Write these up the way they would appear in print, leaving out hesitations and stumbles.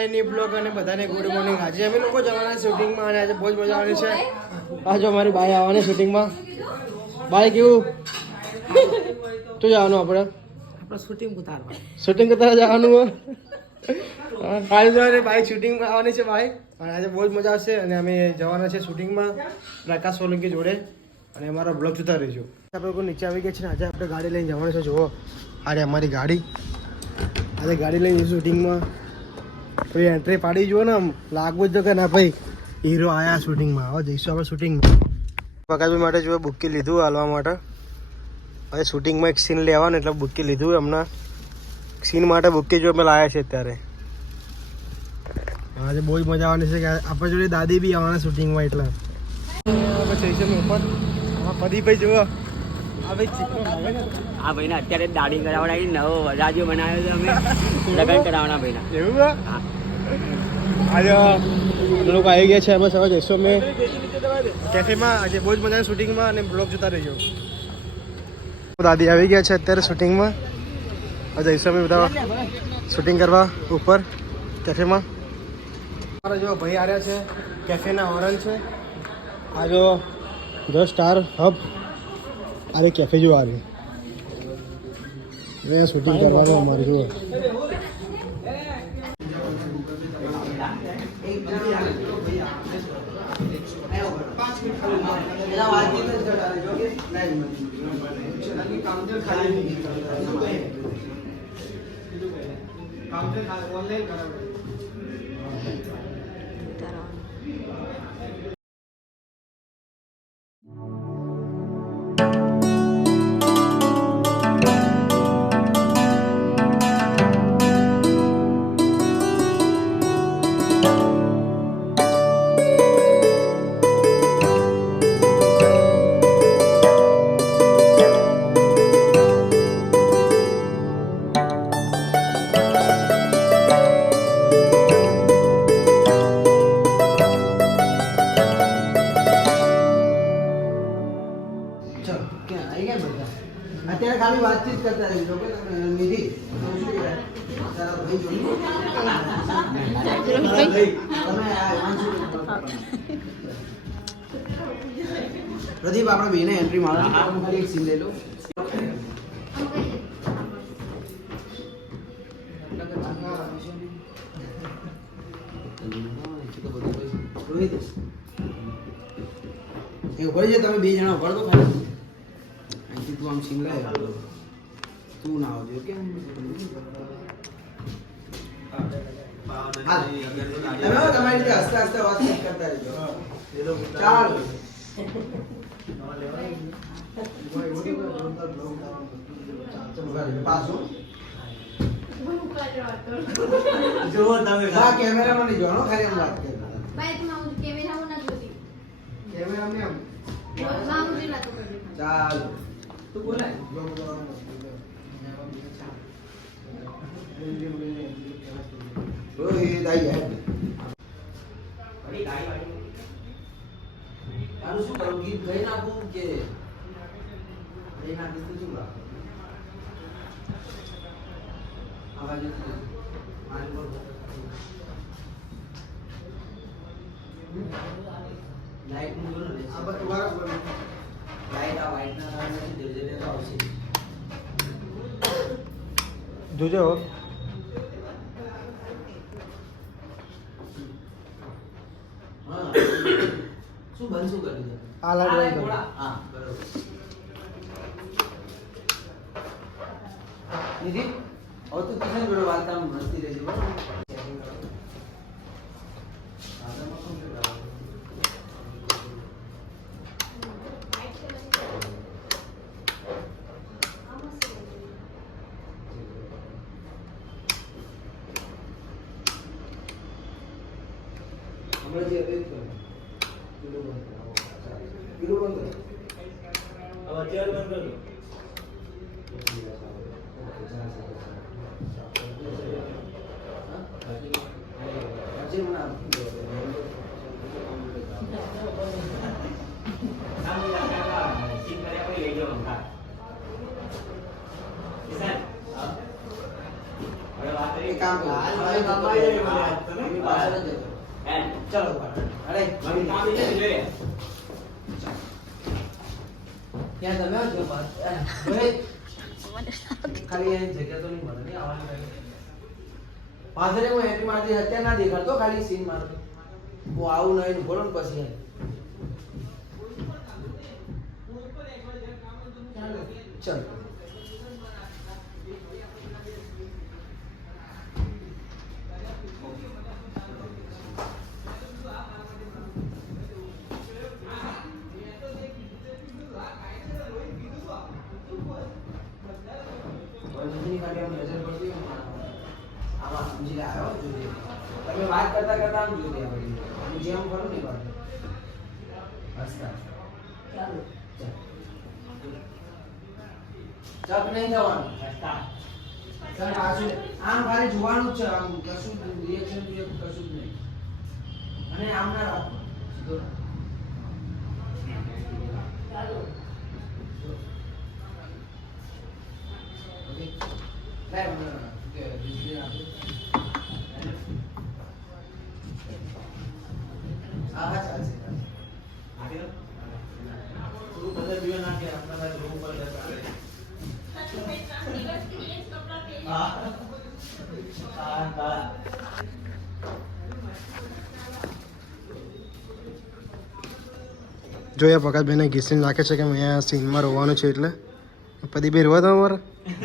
નાઇનની blog અને બધાને good morning. આજે અમે લોકો જવાના શૂટિંગમાં અને આજે બહુ જ મજા આવવાની છે. આ જો અમારી બાઈ આવવાની શૂટિંગમાં. બાઈ કેવું તો જવાનું આપણે શૂટિંગ ઉતારવા જવાનું. કાલે તો બાઈક શૂટિંગમાં આવવાની છે બાઈક, અને આજે બહુ જ મજા આવશે. અને અમે જવાના છે શૂટિંગમાં પ્રકાશ સોલંકી જોડે, અને અમારો બ્લોગ જોતા રહીશું. આપણે કોઈ નીચે આવી ગયા છે ને આજે આપણે ગાડી લઈને જવાનું છે. જુઓ અરે અમારી ગાડી, આજે ગાડી લઈને શૂટિંગમાં કોઈ એન્ટ્રી પાડી જુઓ ને, આમ લાગવું જ કે ના ભાઈ હીરો આવ્યા શૂટિંગમાં. હવે જઈશું આપણે શૂટિંગમાં. પકાભાઈ માટે જો બુકી લીધું હાલવા માટે. હવે શૂટિંગમાં એક સીન લેવાનું એટલે બુકી લીધું. હમણાં સીન માટે બુકી જો અમે લાવ્યા છે અત્યારે. આજે બહુ જ મજા આવવાની છે કે આપણે જોડે દાદી બી આવવાના શૂટિંગમાં. એટલે જઈશું ઉપર. પદીભાઈ જુઓ, આ ભાઈને અત્યારે દાઢી કરાવડાવી નવો વરાજો બનાવ્યો છે. અમે લગ્ન કરાવવાના ભાઈના. એવું આજે લોકો આવી ગયા છે. બસ હવે જઈશું અમે કેફેમાં. આજે બહુ જ મજા શૂટિંગમાં, અને બ્લોગ જોતા રહીજો. દાદી આવી ગયા છે અત્યારે શૂટિંગમાં. હવે જઈશું અમે બધા શૂટિંગ કરવા ઉપર કેફેમાં. અમારા જો ભાઈ આવ્યા છે કેફેના ઓરન છે. આ જો ધ સ્ટાર હબ અરે કેફે જો આ રહ્યા શૂટિંગ કરવાનું અમારું. જુઓ અત્યારે ખાલી વાતચીત કરતા રહીજો કે તમે નિધિ પ્રદીપ આપણે બેને એન્ટ્રી મારો એક સીન લઈ લો. એ ઉપર છે તમે બે જણા ઉપર તો ખાલી તું આમ સિંગલા તું ના આવજો કે તમારી રીતે હસતા હસતા વાત કરતા રહેજો. ચાલો પાછું જો તમે કેમેરામાં નહીં જોવાનો, ખાલી એમ વાત કરતા. ચાલો તું બોલાય રોહિત આઈ જાય. તારું શું કરું? ગીત ગઈ નાખું કે ગઈ નાખીશ તો શું આવાજ લાઈટ નું બોલો ને આ બધું બરાબર. લાઈટ આ વાઈટ ના કારણે ધીરે ધીરે તો આવશે. જોજો હા શું બંધ શું કરી દે આ લાઈટ હા બરાબર. નિધિ હવે તું કિશન જોડે વાર્તા મસ્તી રહેજે બરાબર. काम ચાલો અરે ત્યાં તમે આવજો ખાલી એની જગ્યા તો નહીં મળે નહીં આવવાની પાછળ હું એન્ટ્રી મારતી અત્યારે ના દેખાડતો ખાલી સીન મારતો હું આવું નહીં બોલો ને પછી ચાલો તમે વાત કરતા કરતા આમ જોઈ લેવા જેમ કરો ને ચપ નહીં જવાનું આમ ખાલી જોવાનું જ છે આમ કશું રિએક્શન કશું જ નહીં અને આમ ના રાખો સીધો ચાલો ઓકે લાઈવ કે ડિસ્પ્લે આપો આ ચાલશે આગળ થોડું બધા વિડિયો નાખે આપણા ભાઈ રૂમ પર જતા જોયા ભગતભાઈને ઘીસીને નાખે છે કે મેં આ સીનમાં રોવાનું છે એટલે પછી બે રોવા તમારે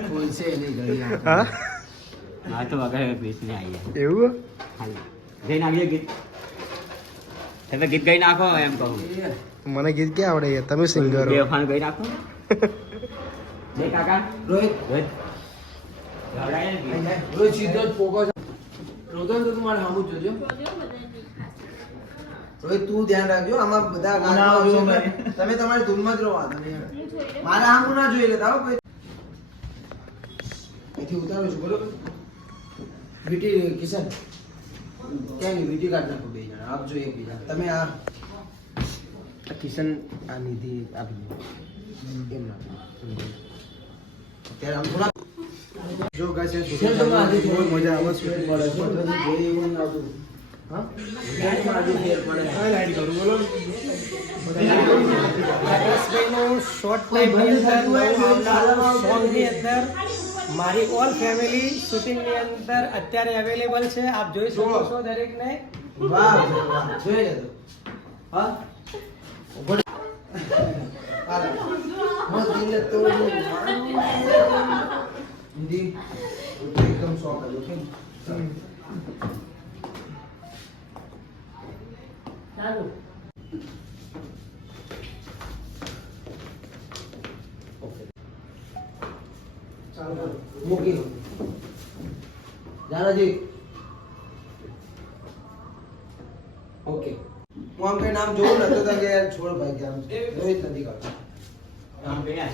કોઈ છે નહીં ઘડી હા હા તો વગર ઘીસીને આવી જાય એવું જઈને આવીએ ગીત તમે ગીત ગાઈ નાખો એમ કહું મને ગીત ક્યાં આવડે યાર તમે સિંગર બે ફાન ગાઈ નાખો બે કાકા રોહિત રોહિત ગાવડાય ને ગીત. રોહિત સીધો જ પોકો છે રોતો ને તો તમારે સામું જ જોજો રોહિત તું ધ્યાન રાખજો આમાં બધા ગાના આવશે તમે તમારી ધૂનમાં જ રહો વાંધો નહીં મારા સામું ના જોઈ લેતા હો કોઈ અહીંથી ઉતારું છું બરોબર વીટી કિશન ક્યાં ગઈ વીટી કાઢ નાખો બે જણા આપજો એકબીજા તમે આ કિશન આ નિધિ આપી દો એમ ના અત્યારે આમ થોડા જો ગાય બહુ મજા આવે છે મળે છે જોઈ એવું ના આવતું હા લાઈટમાં આજે ફેર પડે હા લાઈટ કરું બોલો આકાશભાઈનું શોર્ટ ટાઈમની અંદર સોંગની અંદર મારી ઓલ ફેમિલી શૂટિંગની અંદર અત્યારે અવેલેબલ છે આપ જોઈ શકો છો દરેકને વાહ વાહ જોઈ લેતો હા હાલો મત દિલ તોડ હિન્દી એકદમ શોખ હતો કે ચાલો ચાલો મૂકી જાનાજી ઓકે હું આમ કઈ નામ જોઉં ને તો કે યાર છોડ ભાઈ કે આમ રોહિત નથી કરતો આમ ગયા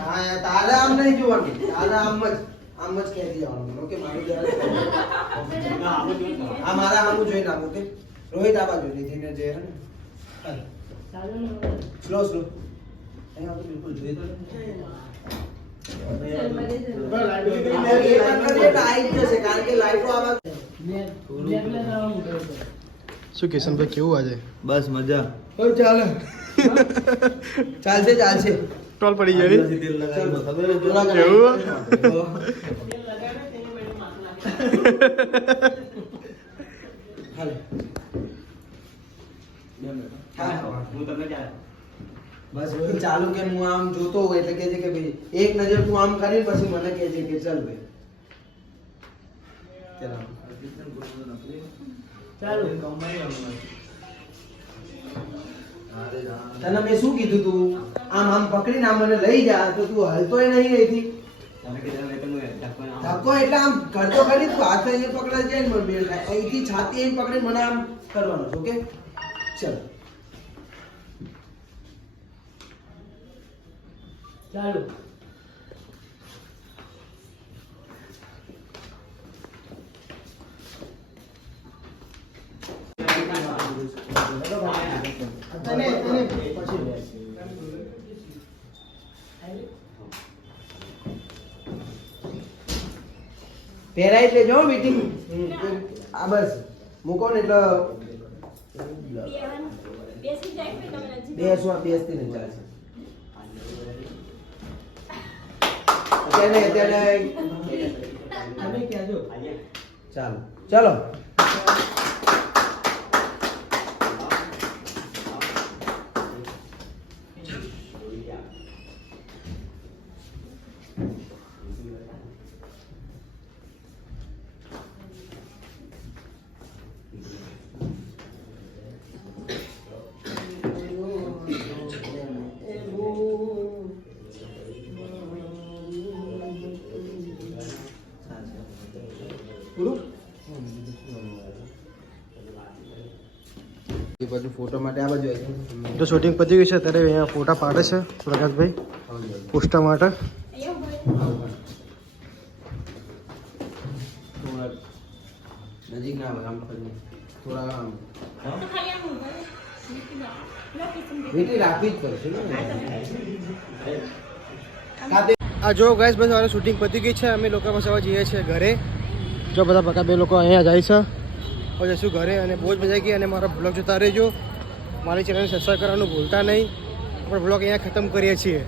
હા યાર તારે આમ નહીં જોવાનું તારે આમ જ કહેતી જવાનું ઓકે મારું જરા આ મારા આમ જોઈ નાખ ઓકે રોહિત આ બાજુ લીધીને જે હે ને સ્લો સ્લો અહીંયા તો બિલકુલ જોઈ તો શું કિશનભાઈ કેવું આજે બસ મજા ચાલે ચાલશે ચાલશે ટોલ પડી જાય હાલે હું તમને જાય બસ રોહિત ચાલુ કે હું આમ જોતો હોય એટલે કહે છે કે ભાઈ એક નજર તું આમ કરીને પછી મને કહે છે કે ચાલ ભાઈ ચાલો તને મેં શું કીધું તું આમ આમ પકડીને આમ મને લઈ જા તો તું હલતોય નહીં અહીંથી તમે કીધું મેં તમને ધક્કો ના ધક્કો એટલે આમ કરતો ખરી તું હાથ અહીંયા પકડાઈ જાય ને મને બેલ થાય અહીંથી છાતી અહીં પકડીને મને આમ કરવાનું ઓકે ચલ ચાલો પહેરાઈ લેજો મીટિંગ આ બસ મૂકો ને એટલે બેસતી ને ચાલશે. અત્યારે તમે કહેજો. ચાલો ચાલો. ફોટો માટે આ બાજુ તો શૂટિંગ પતી ગયું છે અત્યારે અહીંયા ફોટા પાડે છે પ્રકાશભાઈ પોસ્ટર માટે. નજીક ના આવે આમ ફરી થોડા આમ વીટી રાખવી જ પડશે ને. આ જો ગાઈસ બસ મારું શૂટિંગ પતી ગઈ છે. અમે લોકો બસ હવે જઈએ છીએ ઘરે. જો બધા પ્રકાર બે લોકો અહીંયા જાય છે. હવે જઈશું ઘરે અને બહુ જ મજા આવી ગઈ. અને મારો બ્લોગ જોતા રહેજો. મારી ચેનલને સબસ્ક્રાઈબ કરવાનું ભૂલતા નહીં. આપણે બ્લોગ અહીંયા ખતમ કરીએ છીએ.